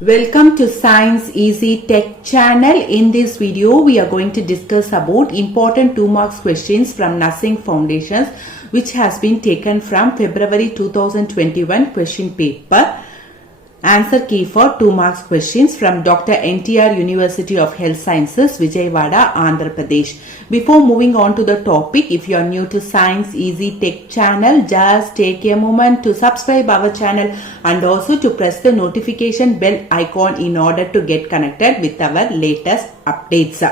Welcome to Science Easy Tech channel. In this video, we are going to discuss about important 2 marks questions from Nursing Foundations, which has been taken from February 2021 question paper. Answer key for 2 marks questions from Dr. NTR University of Health Sciences, Vijayawada, Andhra Pradesh. Before moving on to the topic, if you are new to Science Easy Tech channel, just take a moment to subscribe our channel and also to press the notification bell icon in order to get connected with our latest updates.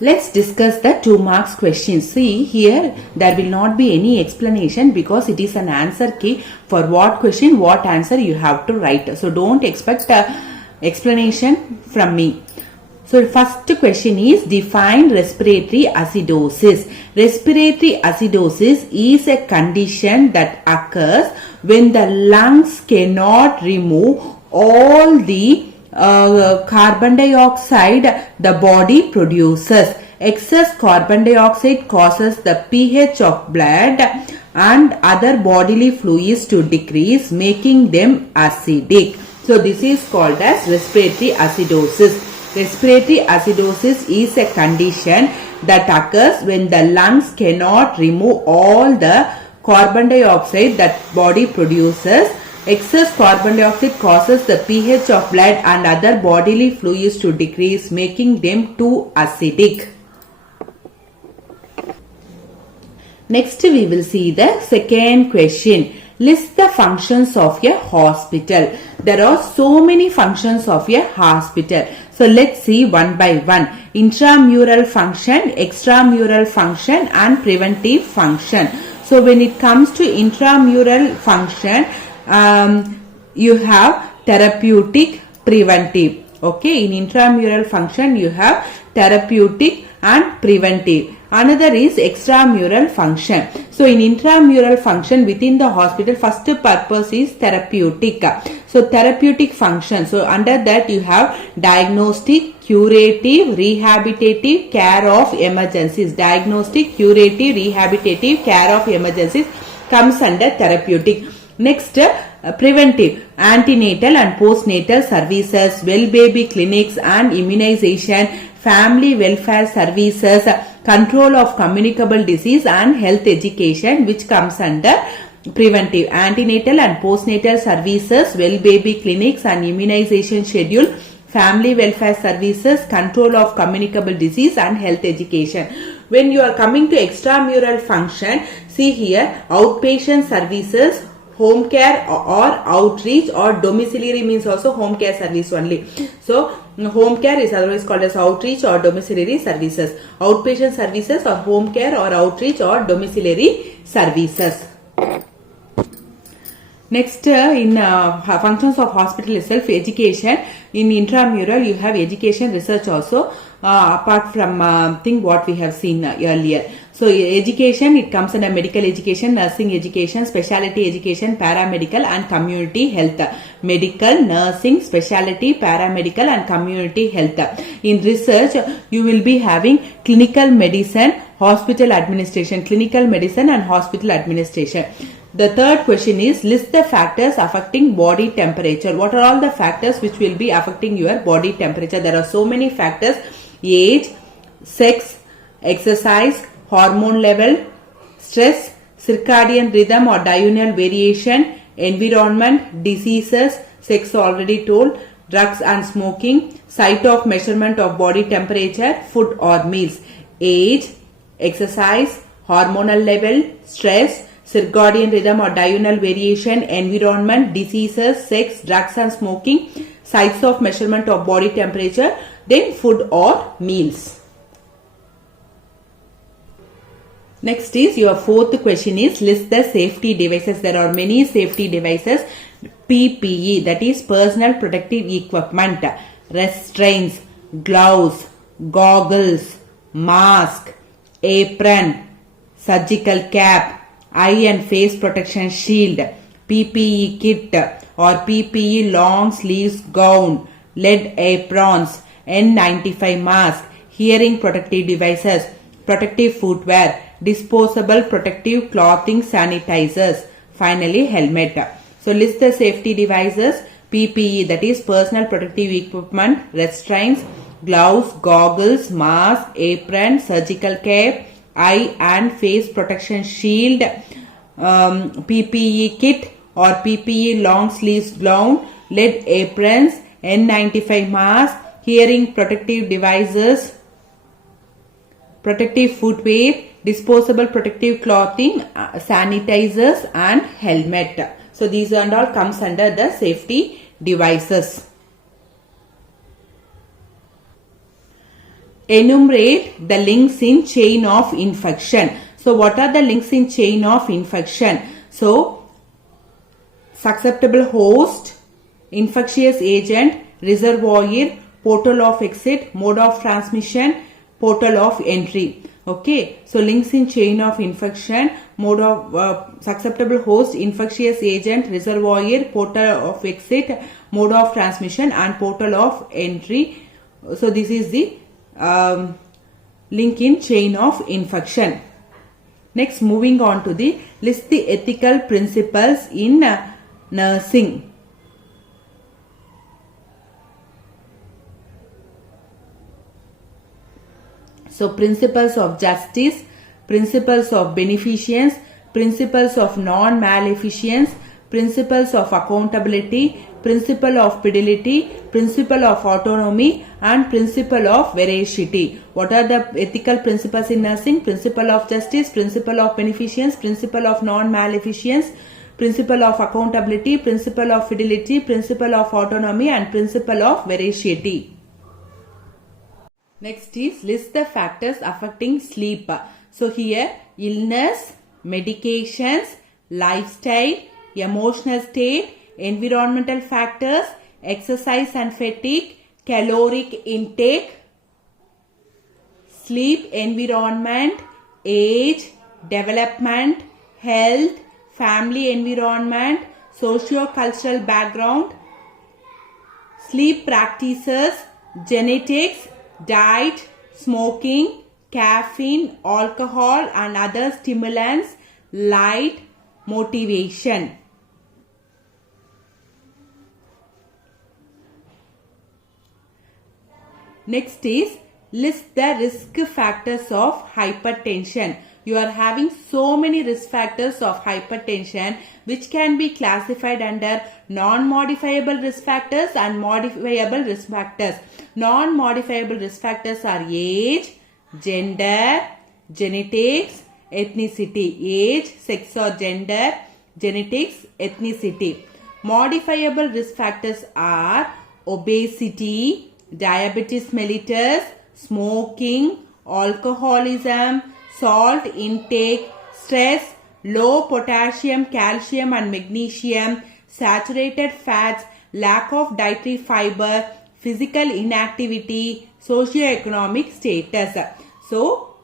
Let's discuss the 2 marks questions. See here, there will not be any explanation because it is an answer key for what question, what answer you have to write. So don't expect explanation from me. So first question is define respiratory acidosis. Respiratory acidosis is a condition that occurs when the lungs cannot remove all the carbon dioxide the body produces. Excess carbon dioxide causes the pH of blood and other bodily fluids to decrease, making them acidic. So this is called as respiratory acidosis. Respiratory acidosis is a condition that occurs when the lungs cannot remove all the carbon dioxide that body produces. Excess carbon dioxide causes the pH of blood and other bodily fluids to decrease, making them too acidic. Next, we will see the second question. List the functions of a hospital. There are so many functions of a hospital. So let's see one by one. Intramural function, extramural function and preventive function. So when it comes to intramural function, you have therapeutic, preventive. Okay, in intramural function you have therapeutic and preventive. Another is extramural function. So in intramural function within the hospital, first purpose is therapeutic. So therapeutic function. So under that you have diagnostic, curative, rehabilitative, care of emergencies. Diagnostic, curative, rehabilitative, care of emergencies comes under therapeutic. Next, preventive, antenatal and postnatal services, well baby clinics and immunization, family welfare services, control of communicable disease and health education, which comes under preventive. Antenatal and postnatal services, well baby clinics and immunization schedule, family welfare services, control of communicable disease and health education. When you are coming to extramural function, see here, outpatient services, home care or outreach or domiciliary means also home care service only. So home care is otherwise called as outreach or domiciliary services. Outpatient services or home care or outreach or domiciliary services. Next, in functions of hospital itself, education. In intramural, you have education research also, apart from thing what we have seen earlier. So education, it comes under medical education, nursing education, specialty education, paramedical and community health. Medical, nursing, specialty, paramedical and community health. In research, you will be having clinical medicine, hospital administration, clinical medicine and hospital administration. The third question is list the factors affecting body temperature. What are all the factors which will be affecting your body temperature? There are so many factors: age, sex, exercise, hormone level, stress, circadian rhythm or diurnal variation, environment, diseases, sex already told, drugs and smoking, site of measurement of body temperature, food or meals. Age, exercise, hormonal level, stress, circadian rhythm or diurnal variation, environment, diseases, sex, drugs and smoking, sites of measurement of body temperature, then food or meals. Next is your fourth question is list the safety devices. There are many safety devices. PPE, that is personal protective equipment, restraints, gloves, goggles, mask, apron, surgical cap, eye and face protection shield, PPE kit or PPE long sleeves gown, lead aprons, N95 mask, hearing protective devices, protective footwear, disposable protective clothing, sanitizers, finally helmet. So list the safety devices. PPE, that is personal protective equipment, restraints, gloves, goggles, mask, apron, surgical cap, eye and face protection shield, PPE kit or PPE long sleeves gown, lead aprons, N95 mask, hearing protective devices, protective footwear, disposable protective clothing, sanitizers and helmet. So these and all comes under the safety devices. Enumerate the links in chain of infection. So what are the links in chain of infection? So susceptible host, infectious agent, reservoir, portal of exit, mode of transmission, portal of entry. Okay, so links in chain of infection, mode of susceptible host, infectious agent, reservoir, portal of exit, mode of transmission and portal of entry. So this is the link in chain of infection. Next, moving on to the list the ethical principles in nursing. So principles of justice, principles of beneficence, principles of non-maleficence, principles of accountability, principle of fidelity, principle of autonomy and principle of veracity. What are the ethical principles in nursing? Principle of justice, principle of beneficence, principle of non-maleficence, principle of accountability, principle of fidelity, principle of autonomy and principle of veracity. Next is list the factors affecting sleep. So here illness, medications, lifestyle, emotional state, environmental factors, exercise and fatigue, caloric intake, sleep environment, age, development, health, family environment, socio-cultural background, sleep practices, genetics, diet, smoking, caffeine, alcohol and other stimulants, light, motivation. Next is list the risk factors of hypertension. You are having so many risk factors of hypertension which can be classified under non-modifiable risk factors and modifiable risk factors. Non-modifiable risk factors are age, gender, genetics, ethnicity. Age, sex or gender, genetics, ethnicity. Modifiable risk factors are obesity, diabetes mellitus, smoking, alcoholism, salt intake, stress, low potassium, calcium and magnesium, saturated fats, lack of dietary fiber, physical inactivity, socio-economic status. So,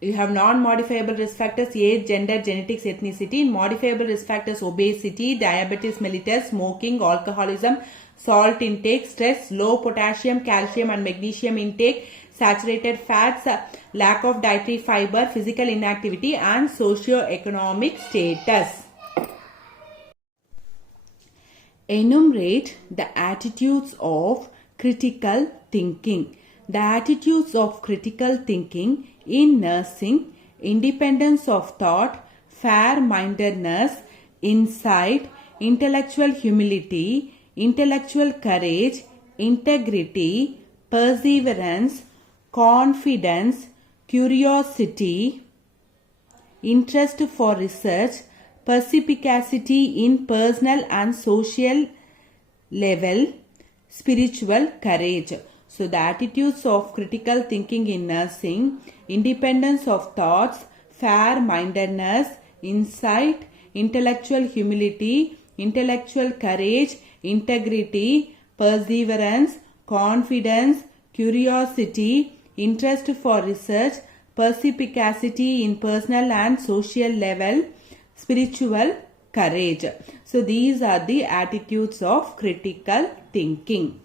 you have non-modifiable risk factors, age, gender, genetics, ethnicity. Modifiable risk factors, obesity, diabetes mellitus, smoking, alcoholism, salt intake, stress, low potassium, calcium and magnesium intake, saturated fats, lack of dietary fiber, physical inactivity and socio-economic status. Enumerate the attitudes of critical thinking. The attitudes of critical thinking in nursing: independence of thought, fair-mindedness, insight, intellectual humility, intellectual courage, integrity, perseverance, confidence, curiosity, interest for research, perspicacity in personal and social level, spiritual courage. So the attitudes of critical thinking in nursing: independence of thoughts, fair-mindedness, insight, intellectual humility, intellectual courage, integrity, perseverance, confidence, curiosity, interest for research, perspicacity in personal and social level, spiritual courage. So these are the attitudes of critical thinking.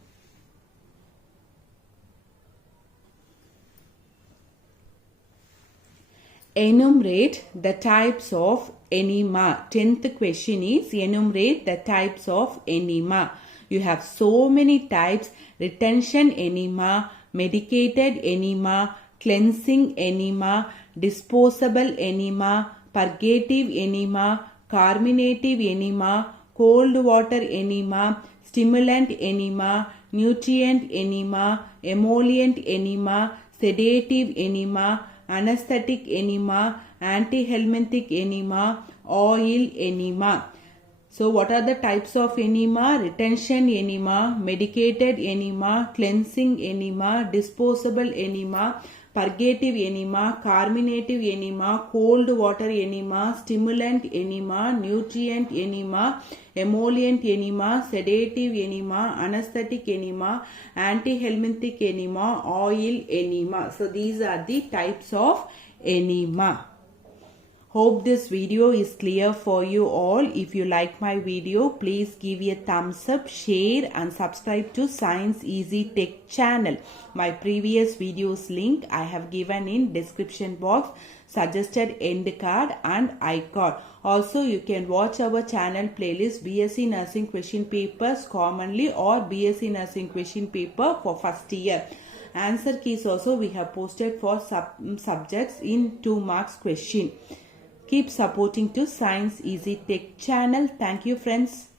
Enumerate the types of enema. 10th question is enumerate the types of enema. You have so many types: retention enema, medicated enema, cleansing enema, disposable enema, purgative enema, carminative enema, cold water enema, stimulant enema, nutrient enema, emollient enema, sedative enema, anesthetic enema, antihelminthic enema, oil enema. So what are the types of enema? Retention enema, medicated enema, cleansing enema, disposable enema, purgative enema, carminative enema, cold water enema, stimulant enema, nutrient enema, emollient enema, sedative enema, anesthetic enema, antihelminthic enema, oil enema. So these are the types of enema. Hope this video is clear for you all. If you like my video, please give a thumbs up, share and subscribe to Science Easy Tech channel. My previous videos link I have given in description box, suggested end card and iCard. Also you can watch our channel playlist BSc Nursing question papers commonly or BSc Nursing question paper for first year. Answer keys also we have posted for subjects in 2 marks question. Keep supporting to Science Easy Tech channel. Thank you friends.